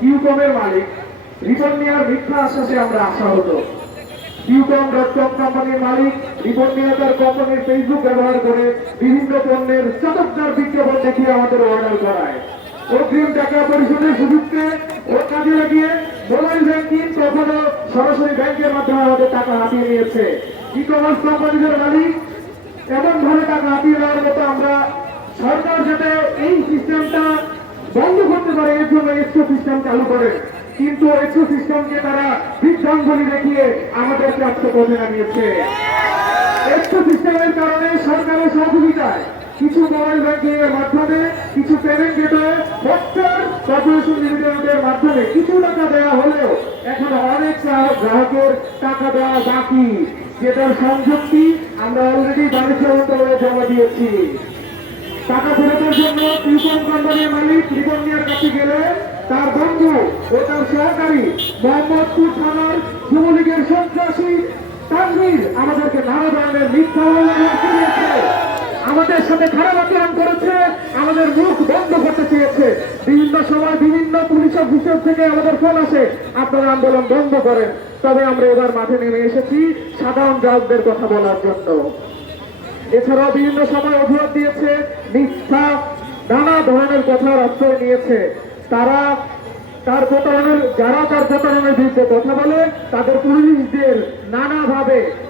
কিউকমের মালিক রিপন মিয়ার মিথ্যা আশ্বাসে আমরা আশাহত। কিউকম.কম কোম্পানির মালিক রিপন মিয়া তার কোম্পানির ফেসবুক ব্যবহার করে বিভিন্ন পণ্যের চটকদার বিজ্ঞাপন দেখিয়ে আমাদের অর্ডার করায়। অগ্রিম টাকা পরিশোধের সুযোগকে ও কাজে লাগিয়ে মোবাইল ব্যাংকিং কখনো সরাসরি ব্যাংকের মাধ্যমে আমাদের টাকা হাতিয়ে নিয়েছে। ই কমার্স কোম্পানিদের মালিক এমন ভাবে টাকা হাতিয়ে নেওয়ার মতো আমরা সরকার যাতে এই সিস্টেমটা বন্ধ করতে পারে এর জন্য এক্সো সিস্টেম চালু করে, কিন্তু এক্সো সিস্টেমকে তারা বিভ্রাঙ্গলি দেখিয়ে আমাদেরকে আত্মপথে নামিয়েছে। এক্সো সিস্টেমের কারণে সরকারের সহযোগিতায় কিছু মোবাইল ব্যাংকিং এর মাধ্যমে, কিছু পেমেন্ট গেটওয়ে হোস্টার কর্পোরেশন লিমিটেডের মাধ্যমে কিছু টাকা দেওয়া হলেও এখন অনেক গ্রাহকের টাকা দেওয়া বাকি, যেটার সংযুক্তি আমরা অলরেডি বাণিজ্য মন্ত্রণালয়ে জমা দিয়েছি। টাকা ফেরতের জন্য কিউকম কোম্পানির মালিক রিপন মিয়ার কাছে গেলে তার বন্ধু ও তার সহকারী মোহাম্মদপুর থানার যুবলীগের সন্ত্রাসী তানভীর আমাদেরকে নানা ধরনের মিথ্যা দিয়েছে, আমাদের সাথে খারাপ আচরণ করেছে, আমাদের মুখ বন্ধ করতে চেয়েছে। বিভিন্ন সময় বিভিন্ন পুলিশ অফিসার থেকে আমাদের ফোন আসে, আপনারা আন্দোলন বন্ধ করেন। তবে আমরা এবার মাঠে নেমে এসেছি সাধারণ গ্রাহকদের কথা বলার জন্য। এছাড়াও বিভিন্ন সময় অভিযোগ দিয়েছে, মিথ্যা নানা ধরনের কথার আশ্রয় নিয়েছে। যারা তার প্রতারণার বিরুদ্ধে কথা বলে তাদের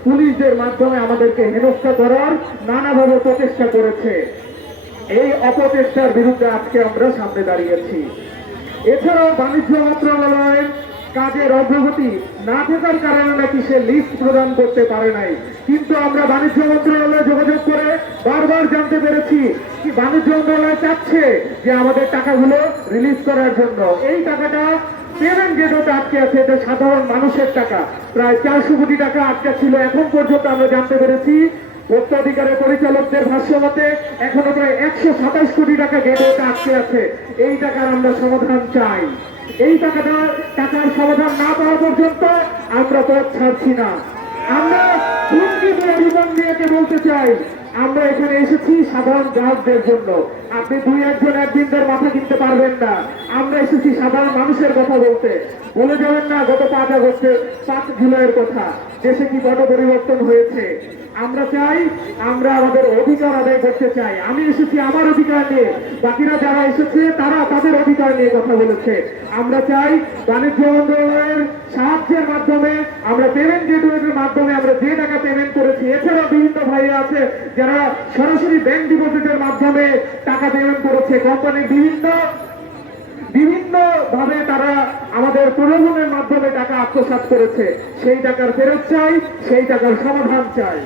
পুলিশদের মাধ্যমে আমাদেরকে হেনস্থা করার নানাভাবে প্রচেষ্টা করেছে। এই অপচেষ্টার বিরুদ্ধে আজকে আমরা সামনে দাঁড়িয়েছি। এছাড়াও বাণিজ্য মন্ত্রণালয়ের কাজের অগ্রগতি না থাকার কারণে নাকি সে লিস্ট প্রদান করতে পারে নাই, কিন্তু আমরা বাণিজ্য মন্ত্রণালয়ে যোগাযোগ করে বারবার জানতে পেরেছি কি বাণিজ্য মন্ত্রণালয় চাচ্ছে যে আমাদের টাকাগুলো রিলিজ করার জন্য। এই টাকাটা পেমেন্ট গেটওয়েতে আটকে আছে, এটা সাধারণ মানুষের টাকা। প্রায় 400 কোটি টাকা আটকে ছিল। এখন পর্যন্ত আমরা জানতে পেরেছি ভোক্তা অধিকারের পরিচালকদের ভাষ্য মতে এখনো প্রায় 127 কোটি টাকা গেটওয়েতে আটকে আছে। এই টাকার আমরা সমাধান চাই। এই টাকার সমাধান না পাওয়া পর্যন্ত আমরা পথ ছাড়ছি না। আমরা রিপন মিয়াকে বলতে চাই, আমরা এখানে এসেছি সাধারণ গ্রাহকদের জন্য। আপনি 2-1 জন একদিনদের মাথা কিনতে পারবেন না। আমরা এসেছি সাধারণ মানুষের কথা বলতে। বলে যাবেন না গত 5 জুলাইয়ের কথা, দেশে কি গণ পরিবর্তন হয়েছে। আমরা চাই, আমরা আমাদের অধিকার আদায় করতে চাই। আমি এসেছি আমার অধিকার নিয়ে, বাকিরা যারা এসেছে তারা তাদের অধিকার নিয়ে কথা বলেছে। আমরা চাই বাণিজ্য মন্ত্রণালয়ের সাহায্যের মাধ্যমে, আমরা পেমেন্ট গেটওয়ের মাধ্যমে আমরা যে টাকা পেমেন্ট করেছি, এছাড়াও বিভিন্ন ভাইরা আছে যারা সরাসরি ব্যাংক ডিপোজিটের মাধ্যমে টাকা পেমেন্ট করেছে। কোম্পানির বিভিন্ন ভাবে তারা আমাদের প্রলোভনের মাধ্যমে টাকা আত্মসাৎ করেছে। সেই টাকার ফেরত চাই, সেই টাকার সমাধান চাই।